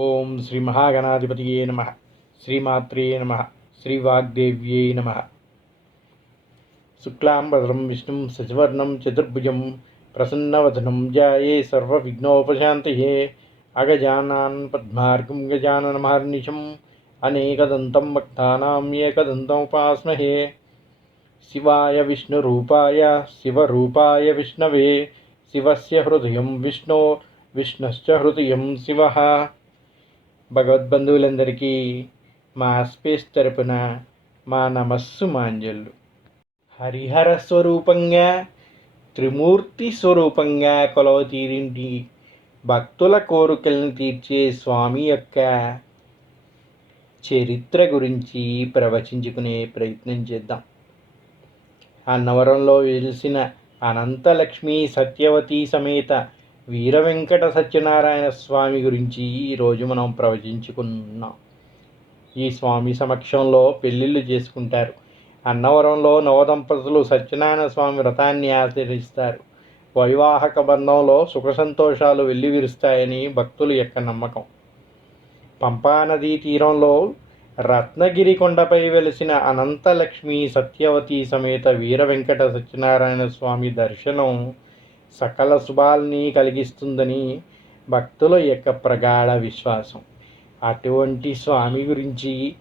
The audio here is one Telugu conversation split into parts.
ఓం శ్రీ మహాగణాధిపతియే నమ. శ్రీమాత్రే నమ. శ్రీవాగ్దేవ్యే నమ. శుక్లాంబరం విష్ణుం శశివర్ణం చతుర్భుజం ప్రసన్నవదనం జాయే సర్వవిఘ్నోపశాంతి అగజానాన్ పద్మార్గం గజాననమహర్నిశం అనేకదంతం భక్తానాం ఏకదంతముపాస్మహే. శివాయ విష్ణురూపాయ శివరూపాయ విష్ణవే. శివస్య హృదయం విష్ణో విష్ణశ్చ హృదయం శివ. భగవద్బంధువులందరికీ మా స్పేస్ తరపున మా నమస్సు మాంజల్లు హరిహర స్వరూపంగా త్రిమూర్తి స్వరూపంగా కొలవ తీరింటి భక్తుల కోరికలను తీర్చే స్వామి యొక్క చరిత్ర గురించి ప్రవచించుకునే ప్రయత్నం చేద్దాం. అన్నవరంలో వెలిసిన అనంతలక్ష్మి సత్యవతి సమేత వీర వెంకట సత్యనారాయణ స్వామి గురించి ఈరోజు మనం ప్రవచించుకున్నాం ఈ స్వామి సమక్షంలో పెళ్ళిళ్ళు చేసుకుంటారు. అన్నవరంలో నవదంపతులు సత్యనారాయణ స్వామి వ్రతాన్ని ఆచరిస్తారు. వైవాహక బంధంలో సుఖ సంతోషాలు వెల్లివిరుస్తాయని భక్తులు యొక్క నమ్మకం. పంపానదీ తీరంలో రత్నగిరి కొండపై వెలిసిన అనంతలక్ష్మి సత్యవతి సమేత వీర వెంకట సత్యనారాయణ స్వామి దర్శనం సకల శుభాల్ని కలిగిస్తుందని భక్తుల యొక్క ప్రగాఢ విశ్వాసం. అటువంటి స్వామి గురించి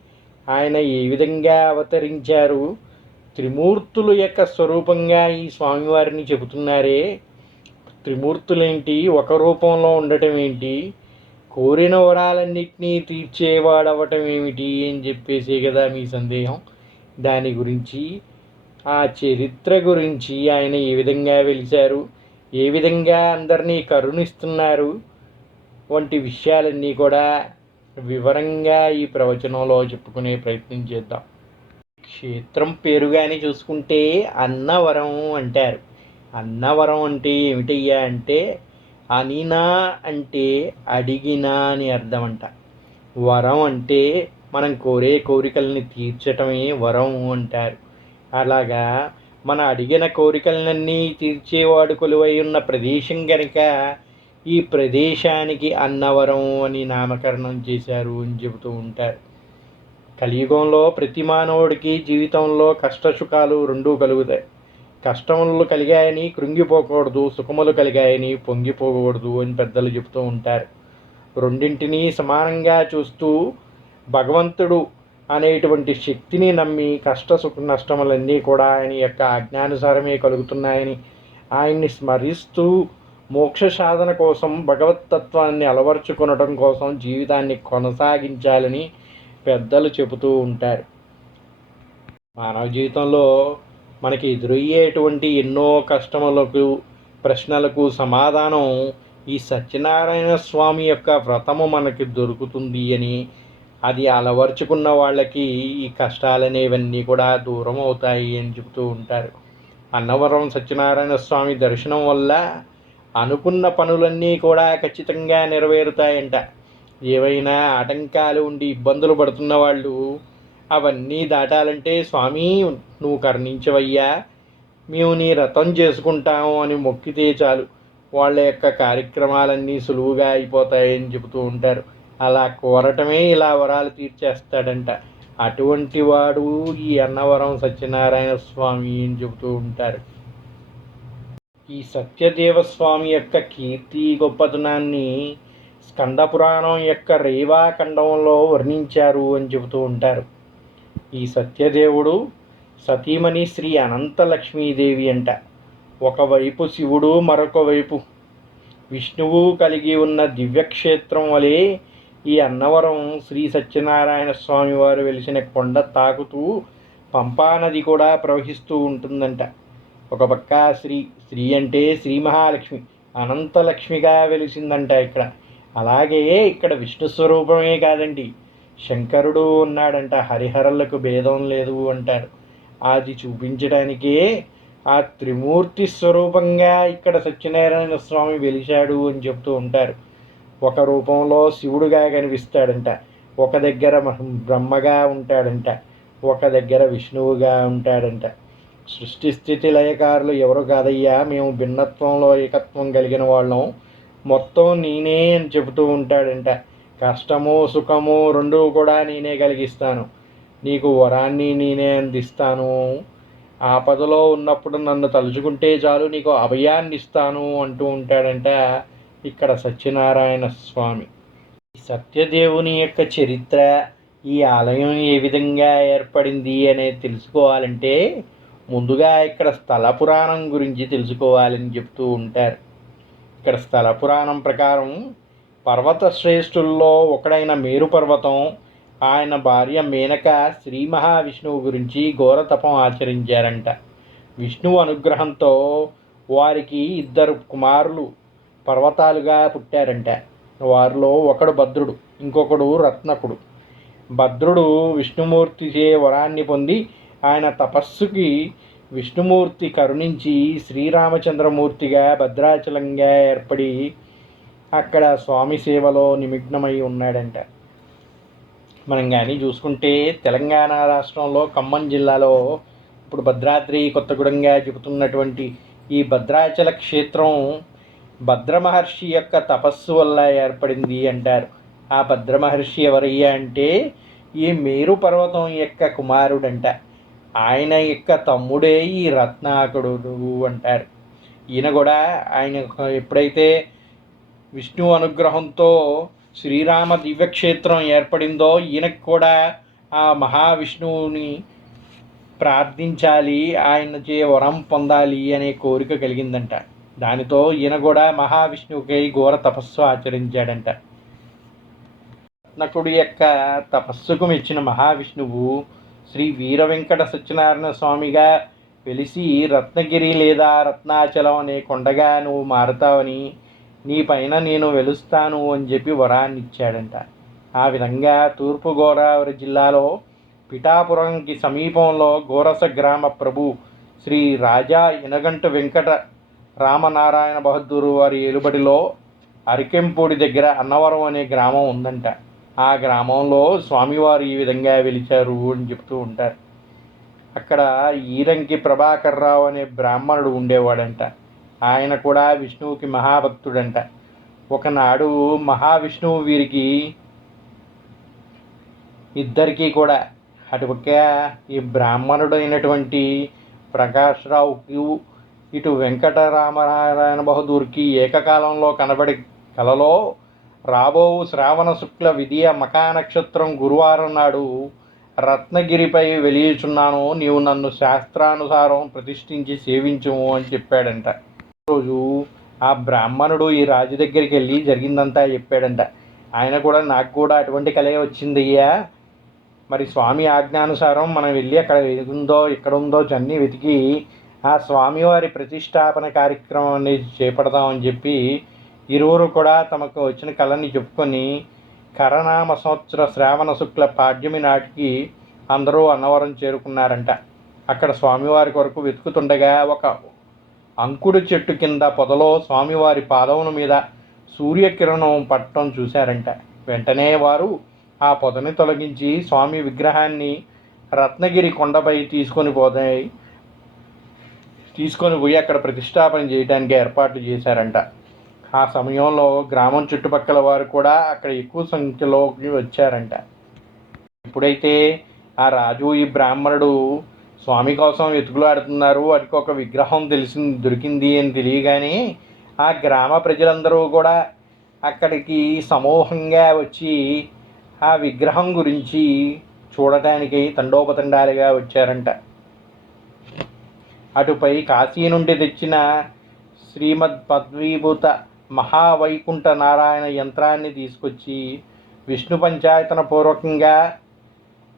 ఆయన ఏ విధంగా అవతరించారు? త్రిమూర్తుల యొక్క స్వరూపంగా ఈ స్వామివారిని చెబుతున్నారే. త్రిమూర్తులేంటి? ఒక రూపంలో ఉండటం ఏంటి? కోరిన వరాలన్నింటినీ తీర్చేవాడవటం ఏమిటి అని చెప్పేసి కదా మీ సందేహం. దాని గురించి ఆ చరిత్ర గురించి ఆయన ఏ విధంగా వెలిశారు? ఏ విధంగా అందరినీ కరుణిస్తున్నారు వంటి విషయాలన్నీ కూడా వివరంగా ఈ ప్రవచనంలో చెప్పుకునే ప్రయత్నం చేద్దాం. క్షేత్రం పేరుగానే చూసుకుంటే అన్నవరం అంటారు. అన్నవరం అంటే ఏమిటయ్యా అంటే అనినా అంటే అడిగినా అని అర్థం అంట. వరం అంటే మనం కోరే కోరికల్ని తీర్చటమే వరం అంటారు. అలాగా మన అడిగిన కోరికలన్నీ తీర్చేవాడు కొలువై ఉన్న ప్రదేశం కనుక ఈ ప్రదేశానికి అన్నవరం అని నామకరణం చేశారు అని చెబుతూ ఉంటారు. కలియుగంలో ప్రతి మానవుడికి జీవితంలో కష్టసుఖాలు రెండూ కలుగుతాయి. కష్టములు కలిగాయని కృంగిపోకూడదు సుఖములు కలిగాయని పొంగిపోకూడదు అని పెద్దలు చెబుతూ ఉంటారు. రెండింటినీ సమానంగా చూస్తూ భగవంతుడు అనేటువంటి శక్తిని నమ్మి కష్ట సుఖ నష్టములన్నీ కూడా ఆయన యొక్క ఆజ్ఞానుసారమే కలుగుతున్నాయని ఆయన్ని స్మరిస్తూ మోక్ష సాధన కోసం భగవతత్వాన్ని అలవర్చుకొనడం కోసం జీవితాన్ని కొనసాగించాలని పెద్దలు చెబుతూ ఉంటారు. మానవ జీవితంలో మనకి ఎదురయ్యేటువంటి ఎన్నో కష్టములకు ప్రశ్నలకు సమాధానం ఈ సత్యనారాయణ స్వామి యొక్క వ్రతము మనకి దొరుకుతుంది అని అది అలవర్చుకున్న వాళ్ళకి ఈ కష్టాలనేవన్నీ కూడా దూరం అవుతాయి అని చెబుతూ ఉంటారు. అన్నవరం సత్యనారాయణ స్వామి దర్శనం వల్ల అనుకున్న పనులన్నీ కూడా ఖచ్చితంగా నెరవేరుతాయంట. ఏవైనా ఆటంకాలు ఉండి ఇబ్బందులు పడుతున్న వాళ్ళు అవన్నీ దాటాలంటే స్వామి నువ్వు కరుణించవయ్యా. మేము నీ రథం చేసుకుంటాము అని మొక్కితే చాలు. వాళ్ళ యొక్క కార్యక్రమాలన్నీ సులువుగా అయిపోతాయని చెబుతూ ఉంటారు. అలా కోరటమే ఇలా వరాలు తీర్చేస్తాడంట. అటువంటి వాడు ఈ అన్నవరం సత్యనారాయణ స్వామి అని చెబుతూ ఉంటారు. ఈ సత్యదేవ స్వామి యొక్క కీర్తి గొప్పతనాన్ని స్కందపురాణం యొక్క రేవా ఖండంలో వర్ణించారు అని చెబుతూ ఉంటారు. ఈ సత్యదేవుడు సతీమణి శ్రీ అనంతలక్ష్మీదేవి అంట. ఒకవైపు శివుడు మరొక వైపు విష్ణువు కలిగి ఉన్న దివ్యక్షేత్రం వలె ఈ అన్నవరం శ్రీ సత్యనారాయణ స్వామి వారు వెలిసిన కొండ తాకుతూ పంపానది కూడా ప్రవహిస్తూ ఉంటుందంట. ఒక పక్క శ్రీ శ్రీ అంటే శ్రీ మహాలక్ష్మి అనంతలక్ష్మిగా వెలిసిందంట ఇక్కడ. అలాగే ఇక్కడ విష్ణు స్వరూపమే కాదండి. శంకరుడు ఉన్నాడంట హరిహరలకు భేదం లేదు అంటారు. అది చూపించడానికే ఆ త్రిమూర్తి స్వరూపంగా ఇక్కడ సత్యనారాయణ స్వామి వెలిశాడు అని చెప్తూ ఉంటారు. ఒక రూపంలో శివుడుగా కనిపిస్తాడంట. ఒక దగ్గర బ్రహ్మగా ఉంటాడంట. ఒక దగ్గర విష్ణువుగా ఉంటాడంట. సృష్టి స్థితి లయకారులు ఎవరు కాదయ్యా? మేము భిన్నత్వంలో ఏకత్వం కలిగిన వాళ్ళం. మొత్తం నేనే అని చెబుతూ ఉంటాడంట. కష్టము సుఖము రెండు కూడా నేనే కలిగిస్తాను. నీకు వరాన్ని నేనే అందిస్తాను. ఆపదలో ఉన్నప్పుడు నన్ను తలుచుకుంటే చాలు నీకు అభయాన్ని ఇస్తాను అంటూ ఉంటాడంట. ఇక్కడ సత్యనారాయణ స్వామి. సత్యదేవుని యొక్క చరిత్ర ఈ ఆలయం ఏ విధంగా ఏర్పడింది అనేది తెలుసుకోవాలంటే ముందుగా ఇక్కడ స్థల పురాణం గురించి తెలుసుకోవాలని చెప్తూ ఉంటారు. ఇక్కడ స్థల పురాణం ప్రకారం పర్వత శ్రేష్ఠుల్లో ఒకడైన మేరు పర్వతం ఆయన భార్య మేనక శ్రీ మహావిష్ణువు గురించి ఘోరతపం ఆచరించారంట. విష్ణువు అనుగ్రహంతో వారికి ఇద్దరు కుమారులు పర్వతాలుగా పుట్టారంట. వారిలో ఒకడు భద్రుడు ఇంకొకడు రత్నకుడు. భద్రుడు విష్ణుమూర్తి చే వరాన్ని పొంది ఆయన తపస్సుకి విష్ణుమూర్తి కరుణించి శ్రీరామచంద్రమూర్తిగా భద్రాచలంగా ఏర్పడి అక్కడ స్వామి సేవలో నిమగ్నమై ఉన్నాడంట. మనం కానీ చూసుకుంటే తెలంగాణ రాష్ట్రంలో ఖమ్మం జిల్లాలో ఇప్పుడు భద్రాద్రి కొత్తగూడెంగా చెబుతున్నటువంటి ఈ భద్రాచల క్షేత్రం భద్రమహర్షి యొక్క తపస్సు వల్ల ఏర్పడింది అంటారు. ఆ భద్రమహర్షి ఎవరయ్యా అంటే ఈ మేరు పర్వతం యొక్క కుమారుడంట. ఆయన యొక్క తమ్ముడే ఈ రత్నాకుడు అంటారు. ఈయన కూడా ఆయన ఎప్పుడైతే విష్ణు అనుగ్రహంతో శ్రీరామ దివ్యక్షేత్రం ఏర్పడిందో ఈయనకు కూడా ఆ మహావిష్ణువుని ప్రార్థించాలి ఆయన చే వరం పొందాలి అనే కోరిక కలిగిందంట. దానితో ఈయన కూడా మహావిష్ణువుకై ఘోర తపస్సు ఆచరించాడంట. రత్నకుడి యొక్క తపస్సుకు మెచ్చిన మహావిష్ణువు శ్రీ వీర వెంకట సత్యనారాయణ స్వామిగా వెలిసి రత్నగిరి లేదా రత్నాచలం అనే కొండగా నువ్వు మారుతావని నీ పైన నేను వెలుస్తాను అని చెప్పి వరాన్ని ఇచ్చాడంట. ఆ విధంగా తూర్పుగోదావరి జిల్లాలో పిఠాపురంకి సమీపంలో గోరస గ్రామ ప్రభు శ్రీ రాజా ఇనగంట వెంకట రామనారాయణ బహదూరు వారి ఎలుబడిలో అరికెంపూడి దగ్గర అన్నవరం అనే గ్రామం ఉందంట. ఆ గ్రామంలో స్వామివారు ఈ విధంగా వెలిచారు అని చెప్తూ ఉంటారు. అక్కడ ఈరంకి ప్రభాకర్ రావు అనే బ్రాహ్మణుడు ఉండేవాడంట. ఆయన కూడా విష్ణువుకి మహాభక్తుడంట. ఒకనాడు మహావిష్ణువు వీరికి ఇద్దరికీ కూడా అటుపక్క ఈ బ్రాహ్మణుడైనటువంటి ప్రకాశ్రావుకి ఇటు వెంకటరామనారాయణ బహదూర్కి ఏకకాలంలో కనబడి కలలో రాబోవు శ్రావణ శుక్ల విధియ మకా నక్షత్రం గురువారం నాడు రత్నగిరిపై వెలియుచున్నాను. నీవు నన్ను శాస్త్రానుసారం ప్రతిష్ఠించి సేవించుము అని చెప్పాడంట. రోజు ఆ బ్రాహ్మణుడు ఈ రాజు దగ్గరికి వెళ్ళి జరిగిందంతా చెప్పాడంట. ఆయన కూడా నాకు కూడా అటువంటి కలే వచ్చింది అయ్యా. మరి స్వామి ఆజ్ఞానుసారం మనం వెళ్ళి అక్కడ ఉందో ఇక్కడ ఉందో అన్నీ వెతికి ఆ స్వామివారి ప్రతిష్టాపన కార్యక్రమం అనేది చేపడదామని చెప్పి ఇరువురు కూడా తమకు వచ్చిన కళని చెప్పుకొని కరణామ సంవత్సర శ్రావణ శుక్ల పాడ్యమి నాటికి అందరూ అన్నవరం చేరుకున్నారంట. అక్కడ స్వామివారి కొరకు వెతుకుతుండగా ఒక అంకుడు చెట్టు కింద పొదలో స్వామివారి పాదముల మీద సూర్యకిరణం పట్టడం చూశారంట. వెంటనే వారు ఆ పొదని తొలగించి స్వామి విగ్రహాన్ని రత్నగిరి కొండపై తీసుకొని పోతాయి. తీసుకొని పోయి అక్కడ ప్రతిష్టాపన చేయడానికి ఏర్పాట్లు చేశారంట. ఆ సమయంలో గ్రామం చుట్టుపక్కల వారు కూడా అక్కడ ఎక్కువ సంఖ్యలోకి వచ్చారంట. ఎప్పుడైతే ఆ రాజు ఈ బ్రాహ్మణుడు స్వామి కోసం వెతుకులాడుతున్నారు. వాటికి ఒక విగ్రహం తెలిసింది దొరికింది అని తెలియగానే ఆ గ్రామ ప్రజలందరూ కూడా అక్కడికి సమూహంగా వచ్చి ఆ విగ్రహం గురించి చూడటానికి తండోపతండాలుగా వచ్చారంట. అటుపై కాశీ నుండి తెచ్చిన శ్రీమద్ పద్వీభూత మహావైకుంఠ నారాయణ యంత్రాన్ని తీసుకొచ్చి విష్ణు పంచాయతన పూర్వకంగా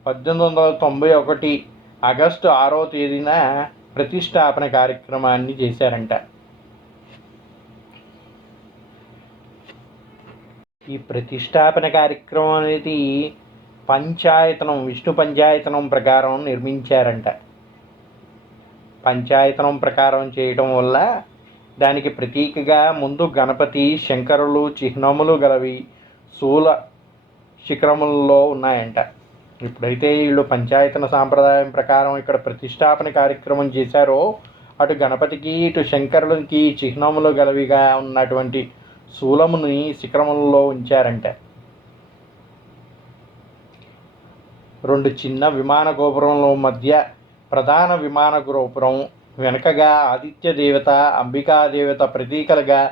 పద్దెనిమిది వందల తొంభై ఒకటి ఆగస్టు ఆరో తేదీన ప్రతిష్టాపన కార్యక్రమాన్ని చేశారంట. ఈ ప్రతిష్టాపన కార్యక్రమం అనేది పంచాయతనం విష్ణు పంచాయతనం ప్రకారం నిర్మించారంట. పంచాయతనం ప్రకారం చేయడం వల్ల దానికి ప్రతీకగా ముందు గణపతి శంకరులు చిహ్నములు గలవి శూల శిఖరములలో ఉన్నాయంట. ఇప్పుడైతే వీళ్ళు పంచాయతన సాంప్రదాయం ప్రకారం ఇక్కడ ప్రతిష్టాపన కార్యక్రమం చేశారో అటు గణపతికి ఇటు శంకరులకి చిహ్నములు గలవిగా ఉన్నటువంటి శూలముని శిఖరములలో ఉంచారంట. రెండు చిన్న విమాన గోపురంలో మధ్య ప్రధాన విమాన గోపురం వెనకగా ఆదిత్య దేవత అంబికా దేవత ప్రతీకలుగా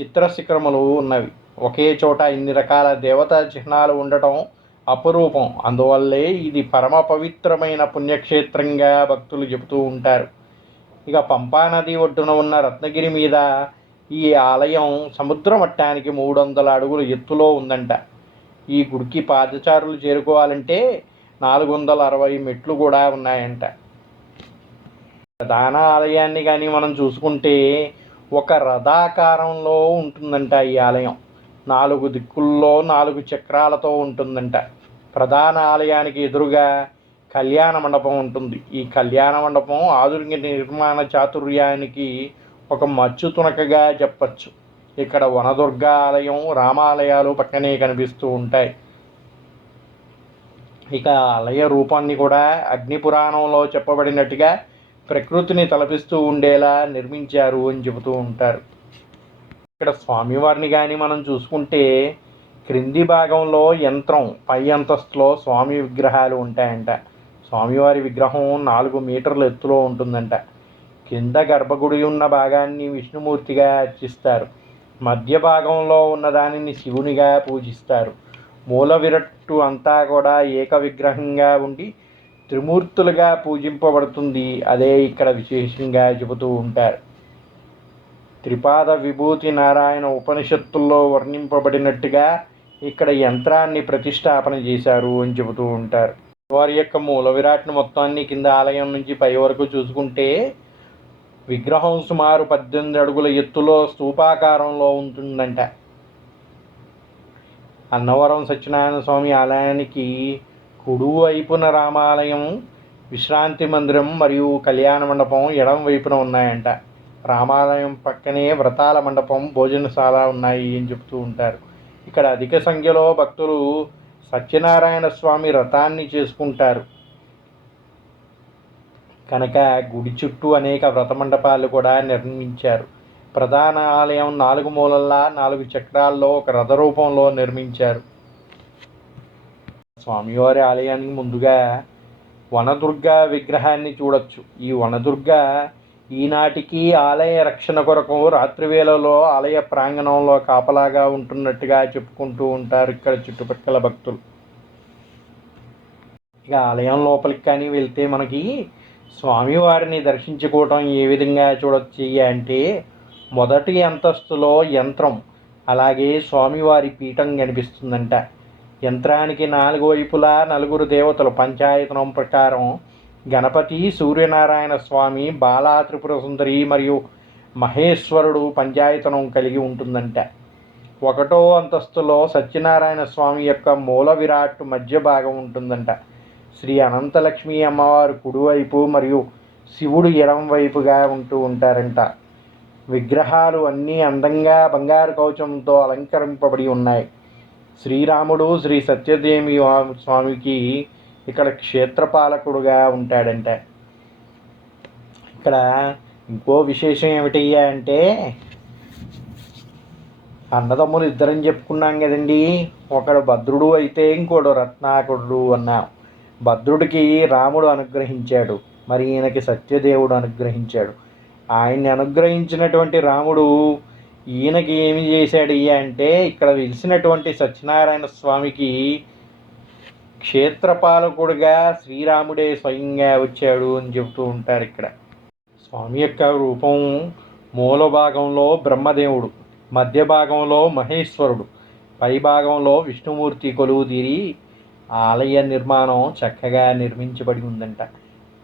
చిత్రశిఖరములు ఉన్నవి. ఒకే చోట ఇన్ని రకాల దేవతా చిహ్నాలు ఉండటం అపురూపం. అందువల్లే ఇది పరమ పవిత్రమైన పుణ్యక్షేత్రంగా భక్తులు చెబుతూ ఉంటారు. ఇక పంపానది ఒడ్డున ఉన్న రత్నగిరి మీద ఈ ఆలయం సముద్ర మట్టానికి మూడు వందల అడుగుల ఎత్తులో ఉందంట. ఈ గుడికి పాదచారులు చేరుకోవాలంటే నాలుగు వందల అరవై మెట్లు కూడా ఉన్నాయంట. ప్రధాన ఆలయాన్ని కానీ మనం చూసుకుంటే ఒక రథాకారంలో ఉంటుందంట ఈ ఆలయం. నాలుగు దిక్కుల్లో నాలుగు చక్రాలతో ఉంటుందంట. ప్రధాన ఆలయానికి ఎదురుగా కళ్యాణ మండపం ఉంటుంది. ఈ కళ్యాణ మండపం ఆధునిక నిర్మాణ చాతుర్యానికి ఒక మచ్చు తునకగా చెప్పచ్చు. ఇక్కడ వనదుర్గ ఆలయం రామాలయాలు పక్కనే కనిపిస్తూ ఉంటాయి. ఇక ఆలయ రూపాన్ని కూడా అగ్నిపురాణంలో చెప్పబడినట్టుగా ప్రకృతిని తలపిస్తూ ఉండేలా నిర్మించారు అని చెబుతూ ఉంటారు. ఇక్కడ స్వామివారిని కానీ మనం చూసుకుంటే క్రింది భాగంలో యంత్రం పై అంతస్తులో స్వామి విగ్రహాలు ఉంటాయంట. స్వామివారి విగ్రహం నాలుగు మీటర్ల ఎత్తులో ఉంటుందంట. కింద గర్భగుడి ఉన్న భాగాన్ని విష్ణుమూర్తిగా అర్చిస్తారు. మధ్య భాగంలో ఉన్న దానిని శివునిగా పూజిస్తారు. మూల విరట్టు అంతా కూడా ఏక విగ్రహంగా ఉండి త్రిమూర్తులుగా పూజింపబడుతుంది. అదే ఇక్కడ విశేషంగా చెబుతూ ఉంటారు. త్రిపాద విభూతి నారాయణ ఉపనిషత్తుల్లో వర్ణింపబడినట్టుగా ఇక్కడ యంత్రాన్ని ప్రతిష్టాపన చేశారు అని చెబుతూ ఉంటారు. వారి యొక్క మూల విరాట్ను మొత్తాన్ని కింద ఆలయం నుంచి పై వరకు చూసుకుంటే విగ్రహం సుమారు పద్దెనిమిది అడుగుల ఎత్తులో స్తూపాకారంలో ఉంటుందంట. అన్నవరం సత్యనారాయణ స్వామి ఆలయానికి కుడువు వైపున రామాలయం విశ్రాంతి మందిరం మరియు కళ్యాణ మండపం ఎడం వైపున ఉన్నాయంట. రామాలయం పక్కనే వ్రతాల మండపం భోజనశాల ఉన్నాయి అని చెప్తూ ఉంటారు. ఇక్కడ అధిక సంఖ్యలో భక్తులు సత్యనారాయణ స్వామి వ్రతాన్ని చేసుకుంటారు. కనుక గుడి చుట్టూ అనేక వ్రత మండపాలు కూడా నిర్మించారు. ప్రధాన ఆలయం నాలుగు మూలల్లా నాలుగు చక్రాల్లో ఒక రథ రూపంలో నిర్మించారు. స్వామివారి ఆలయానికి ముందుగా వనదుర్గ విగ్రహాన్ని చూడొచ్చు. ఈ వనదుర్గ ఈనాటికి ఆలయ రక్షణ కొరకు రాత్రివేళలో ఆలయ ప్రాంగణంలో కాపలాగా ఉంటున్నట్టుగా చెప్పుకుంటూ ఉంటారు ఇక్కడ చుట్టుపక్కల భక్తులు. ఇక ఆలయం లోపలికి కానీ వెళ్తే మనకి స్వామివారిని దర్శించుకోవటం ఏ విధంగా చూడొచ్చు అంటే మొదటి అంతస్తులో యంత్రం అలాగే స్వామివారి పీఠం కనిపిస్తుందంట. యంత్రానికి నాలుగు వైపులా నలుగురు దేవతలు పంచాయతనం ప్రకారం గణపతి సూర్యనారాయణ స్వామి బాలా త్రిపుర సుందరి మరియు మహేశ్వరుడు పంచాయతనం కలిగి ఉంటుందంట. ఒకటో అంతస్తులో సత్యనారాయణ స్వామి యొక్క మూల విరాట్ మధ్య భాగం ఉంటుందంట. శ్రీ అనంతలక్ష్మి అమ్మవారు కుడివైపు మరియు శివుడు ఎడమవైపుగా ఉంటూ ఉంటారంట. విగ్రహాలు అన్నీ అందంగా బంగారు కవచంతో అలంకరింపబడి ఉన్నాయి. శ్రీరాముడు శ్రీ సత్యదేవి స్వామికి ఇక్కడ క్షేత్రపాలకుడుగా ఉంటాడంట. ఇక్కడ ఇంకో విశేషం ఏమిటయ్యా అంటే అన్నదమ్ములు ఇద్దరని చెప్పుకున్నాం కదండి. ఒకడు భద్రుడు అయితే ఇంకోడు రత్నాకుడు అన్నాం. భద్రుడికి రాముడు అనుగ్రహించాడు. మరి ఈయనకి సత్యదేవుడు అనుగ్రహించాడు. ఆయన్ని అనుగ్రహించినటువంటి రాముడు ఈయనకి ఏమి చేశాడు అంటే ఇక్కడ వెలిసినటువంటి సత్యనారాయణ స్వామికి క్షేత్రపాలకుడుగా శ్రీరాముడే స్వయంగా వచ్చాడు అని చెబుతూ ఉంటారు ఇక్కడ. స్వామి యొక్క రూపం మూల భాగంలో బ్రహ్మదేవుడు మధ్య భాగంలో మహేశ్వరుడు పై భాగంలో విష్ణుమూర్తి కొలువు తీరి ఆలయ నిర్మాణం చక్కగా నిర్మించబడి ఉందంట.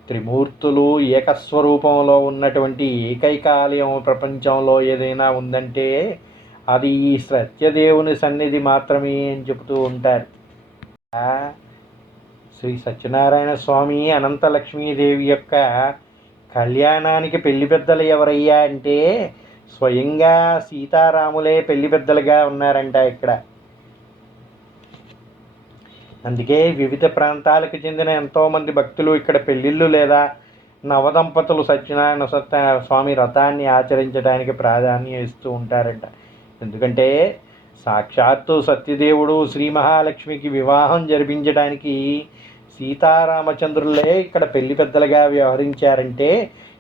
త్రిమూర్తులు ఏకస్వరూపంలో ఉన్నటువంటి ఏకైక ఆలయం ప్రపంచంలో ఏదైనా ఉందంటే అది ఈ సత్యదేవుని సన్నిధి మాత్రమే అని చెబుతూ ఉంటారు. శ్రీ సత్యనారాయణ స్వామి అనంత లక్ష్మీదేవి యొక్క కళ్యాణానికి పెళ్ళి పెద్దలు ఎవరయ్యా అంటే స్వయంగా సీతారాములే పెళ్ళి పెద్దలుగా ఉన్నారంట ఇక్కడ. అందుకే వివిధ ప్రాంతాలకు చెందిన ఎంతోమంది భక్తులు ఇక్కడ పెళ్ళిళ్ళు లేదా నవదంపతులు సత్యనారాయణ సత్య స్వామి రథాన్ని ఆచరించడానికి ప్రాధాన్యం ఇస్తూ ఉంటారంట. ఎందుకంటే సాక్షాత్తు సత్యదేవుడు శ్రీ మహాలక్ష్మికి వివాహం జరిపించడానికి సీతారామచంద్రులే ఇక్కడ పెళ్ళి పెద్దలుగా వ్యవహరించారంటే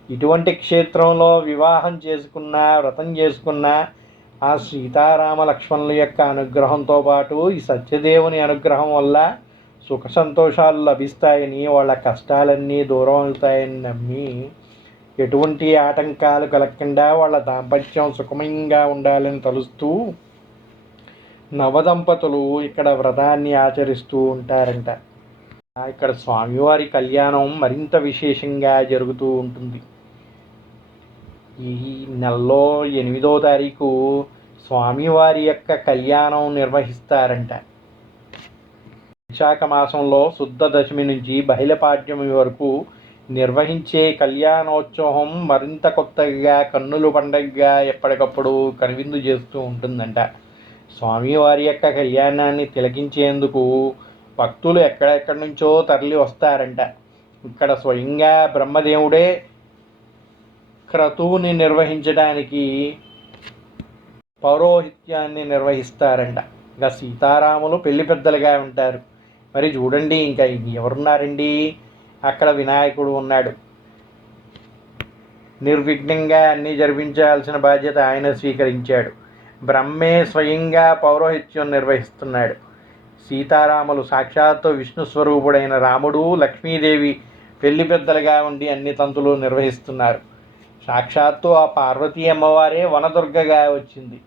ఇటువంటి క్షేత్రంలో వివాహం చేసుకున్న వ్రతం చేసుకున్న ఆ సీతారామ లక్ష్మణుల యొక్క అనుగ్రహంతో పాటు ఈ సత్యదేవుని అనుగ్రహం వల్ల సుఖ సంతోషాలు లభిస్తాయని వాళ్ళ కష్టాలన్నీ దూరం అవుతాయని నమ్మి ఎటువంటి ఆటంకాలు కలగకుండా వాళ్ళ దాంపత్యం సుఖమయంగా ఉండాలని తలుస్తూ నవదంపతులు ఇక్కడ వ్రతాన్ని ఆచరిస్తూ ఉంటారంట. ఇక్కడ స్వామివారి కళ్యాణం మరింత విశేషంగా జరుగుతూ ఉంటుంది. ఈ నెలలో ఎనిమిదో తారీఖు స్వామివారి యొక్క కళ్యాణం నిర్వహిస్తారంట. విశాఖ మాసంలో శుద్ధ దశమి నుంచి బహిళపాడ్యమి వరకు నిర్వహించే కళ్యాణోత్సవం మరింత కొత్తగా కన్నులు పండగగా ఎప్పటికప్పుడు కనువిందు చేస్తూ ఉంటుందంట. స్వామివారి యొక్క కళ్యాణాన్ని తిలకించేందుకు భక్తులు ఎక్కడెక్కడి నుంచో తరలి వస్తారంట ఇక్కడ స్వయంగా బ్రహ్మదేవుడే క్రతువుని నిర్వహించడానికి పౌరోహిత్యాన్ని నిర్వహిస్తారంట. ఇంకా సీతారాములు పెళ్ళి పెద్దలుగా ఉంటారు. మరి చూడండి ఇంకా ఎవరున్నారండి? అక్కడ వినాయకుడు ఉన్నాడు. నిర్విఘ్నంగా అన్నీ జరిపించాల్సిన బాధ్యత ఆయన స్వీకరించాడు. బ్రహ్మే స్వయంగా పౌరోహిత్యం నిర్వహిస్తున్నాడు. సీతారాములు సాక్షాత్తు విష్ణు స్వరూపుడైన రాముడు లక్ష్మీదేవి పెళ్ళి పెద్దలుగా ఉండి అన్ని తంతులు నిర్వహిస్తున్నారు. సాక్షాత్తు ఆ పార్వతీ అమ్మవారే వనదుర్గగా వచ్చింది.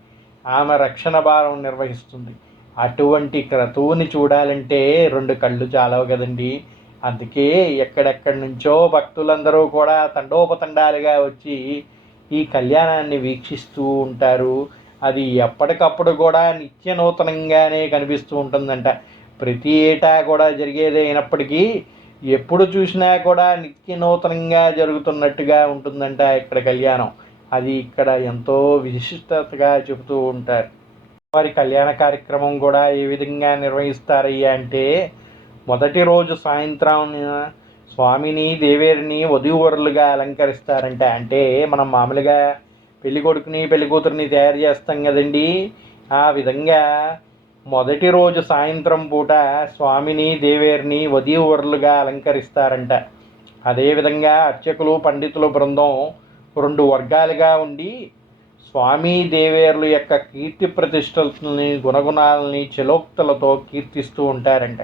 ఆమె రక్షణ భారం నిర్వహిస్తుంది. అటువంటి క్రతువుని చూడాలంటే రెండు కళ్ళు చాలవు కదండి. అందుకే ఎక్కడెక్కడి నుంచో భక్తులందరూ కూడా తండోపతండాలుగా వచ్చి ఈ కళ్యాణాన్ని వీక్షిస్తూ ఉంటారు. అది ఎప్పటికప్పుడు కూడా నిత్య నూతనంగానే కనిపిస్తూ ఉంటుందంట. ప్రతి ఏటా కూడా జరిగేది అయినప్పటికీ ఎప్పుడు చూసినా కూడా నిత్య నూతనంగా జరుగుతున్నట్టుగా ఉంటుందంట ఇక్కడ కళ్యాణం. అది ఇక్కడ ఎంతో విశిష్టతగా చెబుతూ ఉంటారు. వారి కళ్యాణ కార్యక్రమం కూడా ఏ విధంగా నిర్వహిస్తారయ్యా అంటే మొదటి రోజు సాయంత్రం స్వామిని దేవేరిని వధూవరులుగా అలంకరిస్తారంట. అంటే మనం మామూలుగా పెళ్ళి కొడుకుని పెళ్ళి కూతురిని తయారు చేస్తాం కదండి. ఆ విధంగా మొదటి రోజు సాయంత్రం పూట స్వామిని దేవేరిని వధీవరులుగా అలంకరిస్తారంట. అదేవిధంగా అర్చకులు పండితుల బృందం రెండు వర్గాలుగా ఉండి స్వామి దేవేర్ల యొక్క కీర్తి ప్రతిష్టలని గుణగుణాలని చిలోక్తులతో కీర్తిస్తూ ఉంటారంట.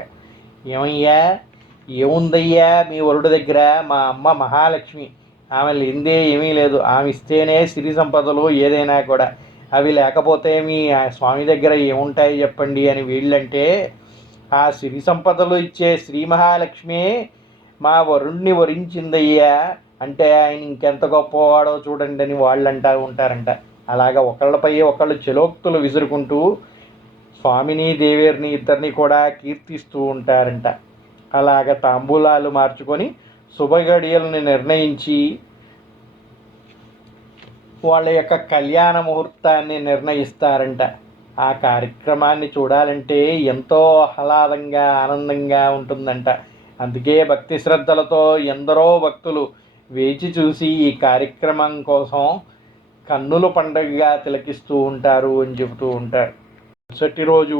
ఏమయ్యా? ఏముందయ్యా? మీ వరుడు దగ్గర మా అమ్మ మహాలక్ష్మి. ఆమె లేదే ఏమీ లేదు. ఆమె ఇస్తేనే సిరి సంపదలు ఏదైనా కూడా. అవి లేకపోతే మీ స్వామి దగ్గర ఏముంటాయి చెప్పండి అని వీళ్ళంటే ఆ సిరి సంపదలు ఇచ్చే శ్రీ మహాలక్ష్మి మా వరుణ్ణి వరించిందయ్యా. అంటే ఆయన ఇంకెంత గొప్పవాడో చూడండి అని వాళ్ళు అంటూ ఉంటారంట. అలాగ ఒకళ్ళపై ఒకళ్ళు చెలోక్తులు విసురుకుంటూ స్వామిని దేవేరిని ఇద్దరిని కూడా కీర్తిస్తూ ఉంటారంట. అలాగ తాంబూలాలు మార్చుకొని శుభగడియలను నిర్ణయించి వాళ్ళ యొక్క కళ్యాణ ముహూర్తాన్ని నిర్ణయిస్తారంట. ఆ కార్యక్రమాన్ని చూడాలంటే ఎంతో ఆహ్లాదంగా ఆనందంగా ఉంటుందంట. అందుకే భక్తి శ్రద్ధలతో ఎందరో భక్తులు వేచి చూసి ఈ కార్యక్రమం కోసం కన్నుల పండుగగా తిలకిస్తూ ఉంటారు అని చెబుతూ ఉంటారు. మరుసటి రోజు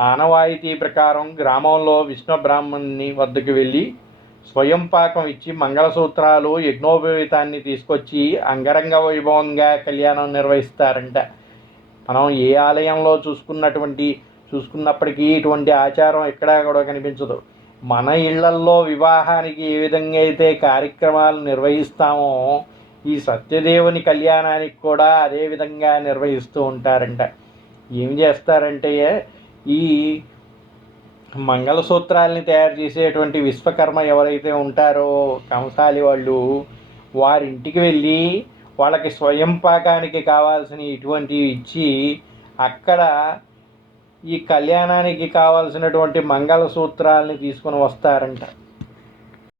ఆనవాయితీ ప్రకారం గ్రామంలో విష్ణు బ్రాహ్మణుని వద్దకు వెళ్ళి స్వయం పాకం ఇచ్చి మంగళసూత్రాలు యజ్ఞోపేతాన్ని తీసుకొచ్చి అంగరంగ వైభవంగా కళ్యాణం నిర్వహిస్తారంట. మనం ఏ ఆలయంలో చూసుకున్నటువంటి చూసుకున్నప్పటికీ ఇటువంటి ఆచారం ఎక్కడా కూడా కనిపించదు. మన ఇళ్ళల్లో వివాహానికి ఏ విధంగా అయితే కార్యక్రమాలు నిర్వహిస్తామో ఈ సత్యదేవుని కళ్యాణానికి కూడా అదే విధంగా నిర్వహిస్తూ ఉంటారంట. ఏం చేస్తారంటే ఈ మంగళసూత్రాలని తయారు చేసేటువంటి విశ్వకర్మ ఎవరైతే ఉంటారో కంసాలి వాళ్ళు వారింటికి వెళ్ళి వాళ్ళకి స్వయం పాకానికి కావాల్సిన ఇటువంటివి ఇచ్చి అక్కడ ఈ కళ్యాణానికి కావాల్సినటువంటి మంగళసూత్రాలని తీసుకొని వస్తారంట.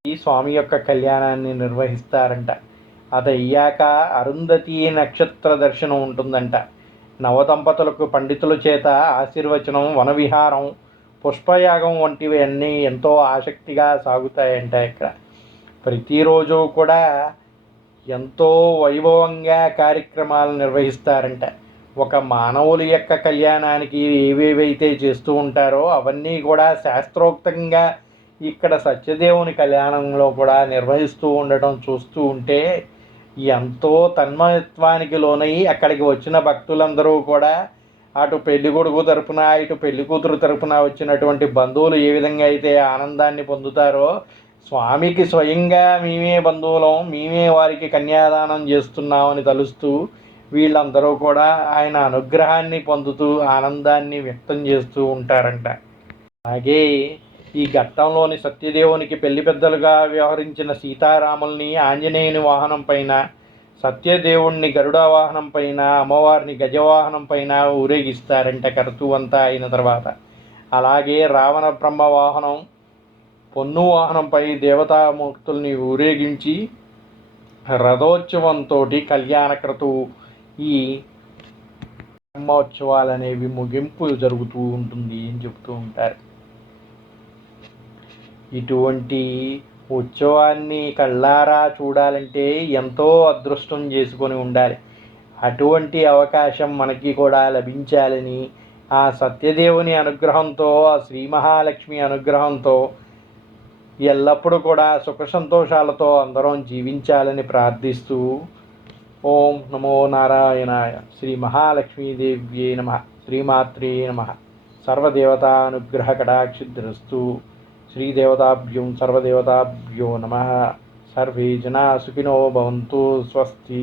ఈ స్వామి యొక్క కళ్యాణాన్ని నిర్వహిస్తారంట. అది అయ్యాక అరుంధతి నక్షత్ర దర్శనం ఉంటుందంట. నవదంపతులకు పండితుల చేత ఆశీర్వచనం వనవిహారం పుష్పయాగం వంటివి అన్నీ ఎంతో ఆసక్తిగా సాగుతాయంట ఇక్కడ. ప్రతిరోజు కూడా ఎంతో వైభవంగా కార్యక్రమాలు నిర్వహిస్తారంట. ఒక మానవుల యొక్క కళ్యాణానికి ఏవేవైతే చేస్తూ ఉంటారో అవన్నీ కూడా శాస్త్రోక్తంగా ఇక్కడ సత్యదేవుని కళ్యాణంలో కూడా నిర్వహిస్తూ ఉండటం చూస్తూ ఉంటే ఎంతో తన్మయత్వానికి లోనై అక్కడికి వచ్చిన భక్తులందరూ కూడా అటు పెళ్ళి కొడుకు తరపున ఇటు పెళ్ళి కూతురు తరపున వచ్చినటువంటి బంధువులు ఏ విధంగా అయితే ఆనందాన్ని పొందుతారో స్వామికి స్వయంగా మేమే బంధువులం మేమే వారికి కన్యాదానం చేస్తున్నామని తలుస్తూ వీళ్ళందరూ కూడా ఆయన అనుగ్రహాన్ని పొందుతూ ఆనందాన్ని వ్యక్తం చేస్తూ ఉంటారంట. అలాగే ఈ ఘట్టంలోని సత్యదేవునికి పెళ్ళి పెద్దలుగా వ్యవహరించిన సీతారాముల్ని ఆంజనేయుని వాహనం పైన సత్యదేవుణ్ణి గరుడ వాహనం పైన అమ్మవారిని గజవాహనం పైన ఊరేగిస్తారంట కరుతూ అంతా అయిన తర్వాత. అలాగే రావణ బ్రహ్మ వాహనం పొన్ను వాహనంపై దేవతామూర్తుల్ని ఊరేగించి రథోత్సవంతో కళ్యాణక్రతువు ఈ బ్రహ్మోత్సవాలు అనేవి ముగింపు జరుగుతూ ఉంటుంది అని చెబుతూ ఉంటారు. ఇటువంటి ఉత్సవాన్ని కళ్ళారా చూడాలంటే ఎంతో అదృష్టం చేసుకొని ఉండాలి. అటువంటి అవకాశం మనకి కూడా లభించాలని ఆ సత్యదేవుని అనుగ్రహంతో ఆ శ్రీ మహాలక్ష్మి అనుగ్రహంతో ఎల్లప్పుడూ కూడా సుఖ సంతోషాలతో అందరం జీవించాలని ప్రార్థిస్తూ ఓం నమో నారాయణాయ శ్రీ మహాలక్ష్మీదేవ్యే నమ. శ్రీమాత్రే నమ. సర్వదేవతానుగ్రహ కటాక్షిద్రస్తు. శ్రీదేవతాభ్యం సర్వదేవతాభ్యో నమ సర్వే జనా సుఖినో భవంతు స్వస్తి